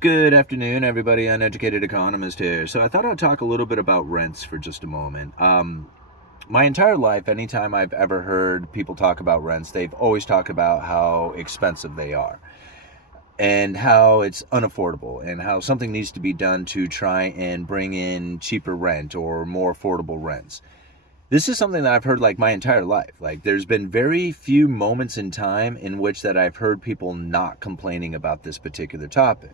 Good afternoon, everybody. Uneducated Economist here. So I thought I'd talk a little bit about rents for just a moment. My entire life, anytime I've ever heard people talk about rents, they've always talked about how expensive they are and how it's unaffordable and how something needs to be done to try and bring in cheaper rent or more affordable rents. This is something that I've heard like my entire life. Like there's been very few moments in time in which that I've heard people not complaining about this particular topic.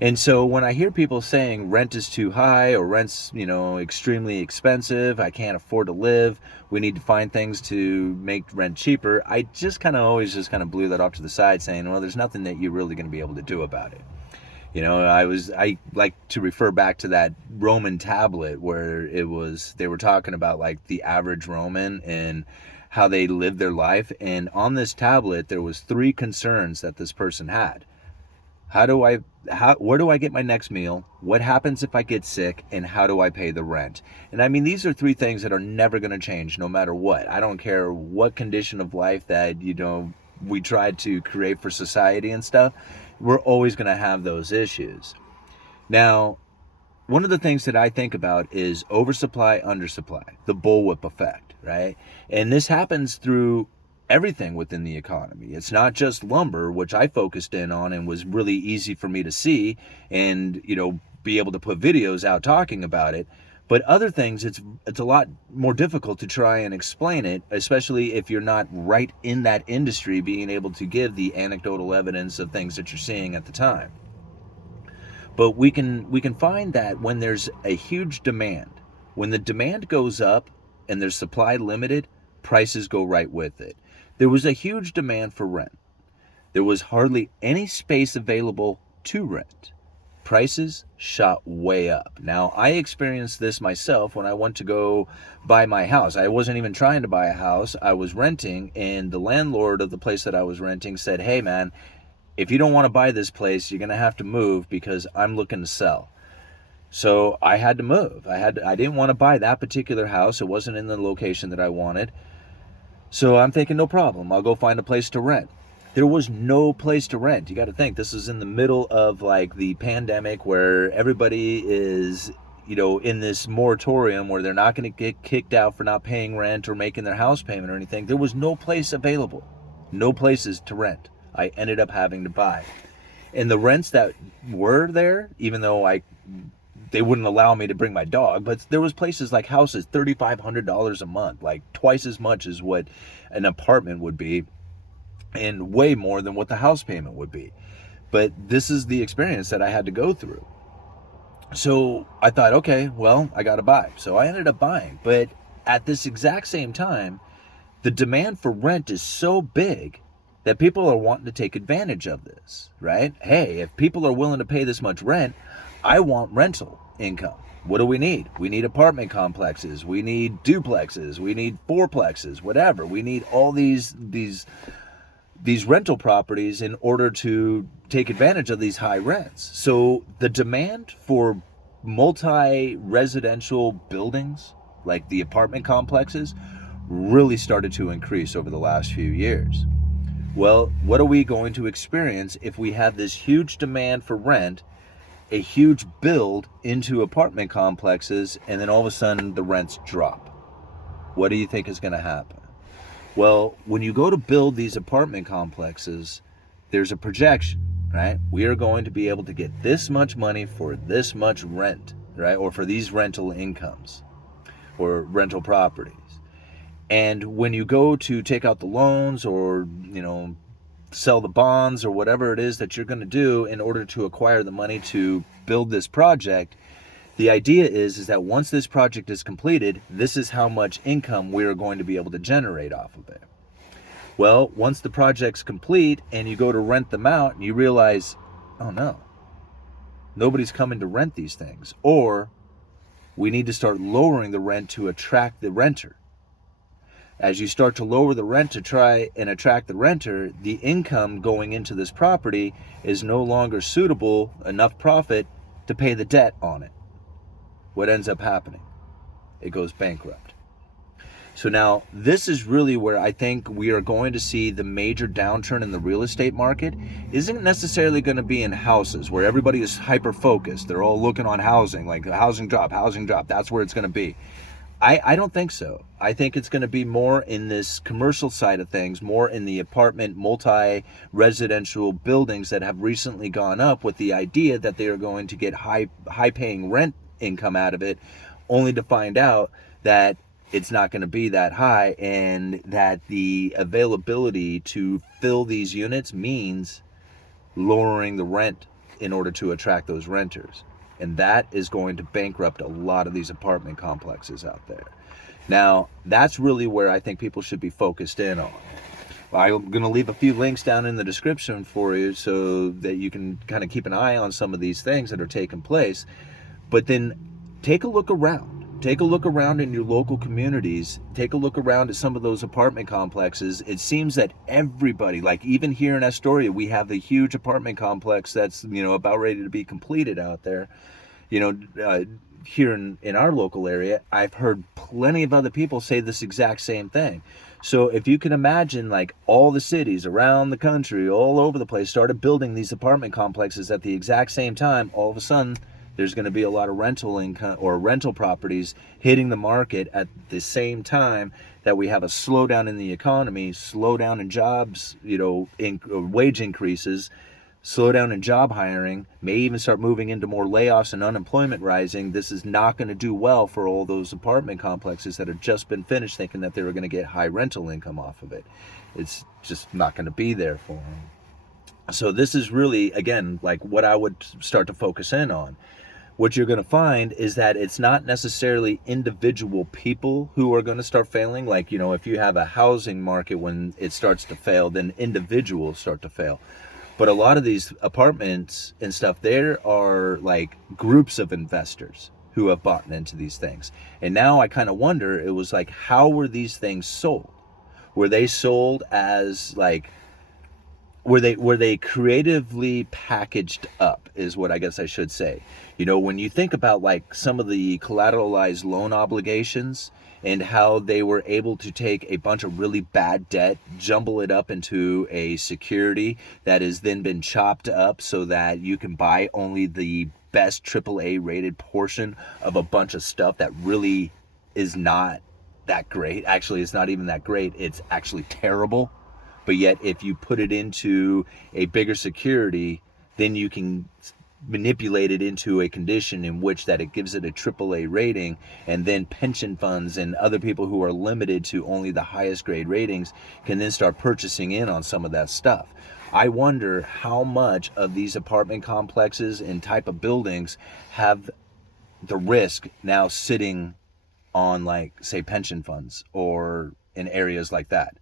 And so when I hear people saying rent is too high or rent's, extremely expensive, I can't afford to live, we need to find things to make rent cheaper, I just kind of always just kind of blew that off to the side saying, well, there's nothing that you're really going to be able to do about it. I like to refer back to that Roman tablet where they were talking about like the average Roman and how they lived their life. And on this tablet, there was three concerns that this person had. Where do I get my next meal? What happens if I get sick? And how do I pay the rent? And I mean, these are three things that are never going to change no matter what. I don't care what condition of life that, we tried to create for society and stuff. We're always going to have those issues. Now, one of the things that I think about is oversupply, undersupply, the bullwhip effect, right? And this happens through everything within the economy. It's not just lumber, which I focused in on and was really easy for me to see and, be able to put videos out talking about it. But other things, it's a lot more difficult to try and explain it, especially if you're not right in that industry, being able to give the anecdotal evidence of things that you're seeing at the time. But we can find that when there's a huge demand, when the demand goes up and there's supply limited, prices go right with it. There was a huge demand for rent. There was hardly any space available to rent. Prices shot way up. Now, I experienced this myself when I went to go buy my house. I wasn't even trying to buy a house. I was renting, and the landlord of the place that I was renting said, "Hey, man, if you don't want to buy this place, you're going to have to move because I'm looking to sell." So I had to move. I didn't want to buy that particular house. It wasn't in the location that I wanted. So I'm thinking, no problem. I'll go find a place to rent. There was no place to rent. You got to think, this is in the middle of like the pandemic where everybody is, in this moratorium where they're not going to get kicked out for not paying rent or making their house payment or anything. There was no place available. No places to rent. I ended up having to buy. And the rents that were there, even though they wouldn't allow me to bring my dog, but there was places like houses, $3,500 a month, like twice as much as what an apartment would be and way more than what the house payment would be. But this is the experience that I had to go through. So I thought, okay, well, I got to buy. So I ended up buying. But at this exact same time, the demand for rent is so big that people are wanting to take advantage of this, right? Hey, if people are willing to pay this much rent, I want rental income. What do we need? We need apartment complexes. We need duplexes. We need fourplexes, whatever. We need all these rental properties in order to take advantage of these high rents. So the demand for multi-residential buildings, like the apartment complexes, really started to increase over the last few years. Well, what are we going to experience if we have this huge demand for rent, a huge build into apartment complexes, and then all of a sudden the rents drop? What do you think is going to happen? Well, when you go to build these apartment complexes, there's a projection, right? We are going to be able to get this much money for this much rent, right? Or for these rental incomes or rental properties. And when you go to take out the loans or, sell the bonds or whatever it is that you're going to do in order to acquire the money to build this project, the idea is that once this project is completed, this is how much income we're going to be able to generate off of it. Well, once the project's complete and you go to rent them out and you realize, oh no, nobody's coming to rent these things. Or we need to start lowering the rent to attract the renter. As you start to lower the rent to try and attract the renter, the income going into this property is no longer suitable enough profit to pay the debt on it. What ends up happening? It goes bankrupt. So now this is really where I think we are going to see the major downturn in the real estate market. Isn't necessarily going to be in houses where everybody is hyper focused. They're all looking on housing, like housing drop. That's where it's going to be. I don't think so. I think it's going to be more in this commercial side of things, more in the apartment, multi-residential buildings that have recently gone up, with the idea that they are going to get high-paying rent income out of it, only to find out that it's not going to be that high, and that the availability to fill these units means lowering the rent in order to attract those renters. And that is going to bankrupt a lot of these apartment complexes out there. Now, that's really where I think people should be focused in on. I'm going to leave a few links down in the description for you so that you can kind of keep an eye on some of these things that are taking place. But then take a look around. Take a look around in your local communities. Take a look around at some of those apartment complexes. It seems that everybody, like even here in Astoria, we have the huge apartment complex that's, about ready to be completed out there. Here in our local area, I've heard plenty of other people say this exact same thing. So if you can imagine, like, all the cities around the country, all over the place, started building these apartment complexes at the exact same time, all of a sudden there's going to be a lot of rental income or rental properties hitting the market at the same time that we have a slowdown in the economy, slowdown in jobs, wage increases, slowdown in job hiring, may even start moving into more layoffs and unemployment rising. This is not going to do well for all those apartment complexes that have just been finished, thinking that they were going to get high rental income off of it. It's just not going to be there for them. So this is really, again, like what I would start to focus in on. What you're going to find is that it's not necessarily individual people who are going to start failing. Like, if you have a housing market, when it starts to fail, then individuals start to fail. But a lot of these apartments and stuff, there are like groups of investors who have bought into these things. And now I kind of wonder, it was like, how were these things sold? Were they sold as like, were they creatively packaged up, is what I guess I should say. When you think about like some of the collateralized loan obligations and how they were able to take a bunch of really bad debt, jumble it up into a security that has then been chopped up so that you can buy only the best AAA rated portion of a bunch of stuff that really is not that great. Actually, it's not even that great. It's actually terrible. But yet, if you put it into a bigger security, then you can manipulate it into a condition in which that it gives it a AAA rating, and then pension funds and other people who are limited to only the highest grade ratings can then start purchasing in on some of that stuff. I wonder how much of these apartment complexes and type of buildings have the risk now sitting on, like, say, pension funds or in areas like that.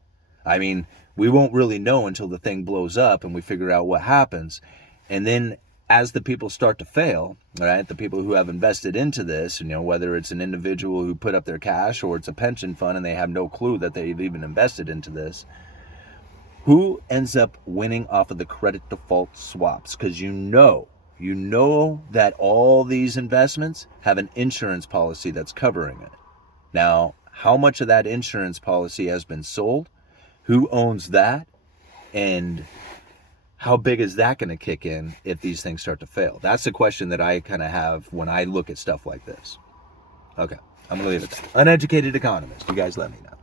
I mean, we won't really know until the thing blows up and we figure out what happens. And then as the people start to fail, right, the people who have invested into this, whether it's an individual who put up their cash or it's a pension fund and they have no clue that they've even invested into this, who ends up winning off of the credit default swaps? Because you know that all these investments have an insurance policy that's covering it. Now, how much of that insurance policy has been sold? Who owns that? And how big is that going to kick in if these things start to fail? That's the question that I kind of have when I look at stuff like this. Okay, I'm going to leave it there. Uneducated Economist. You guys let me know.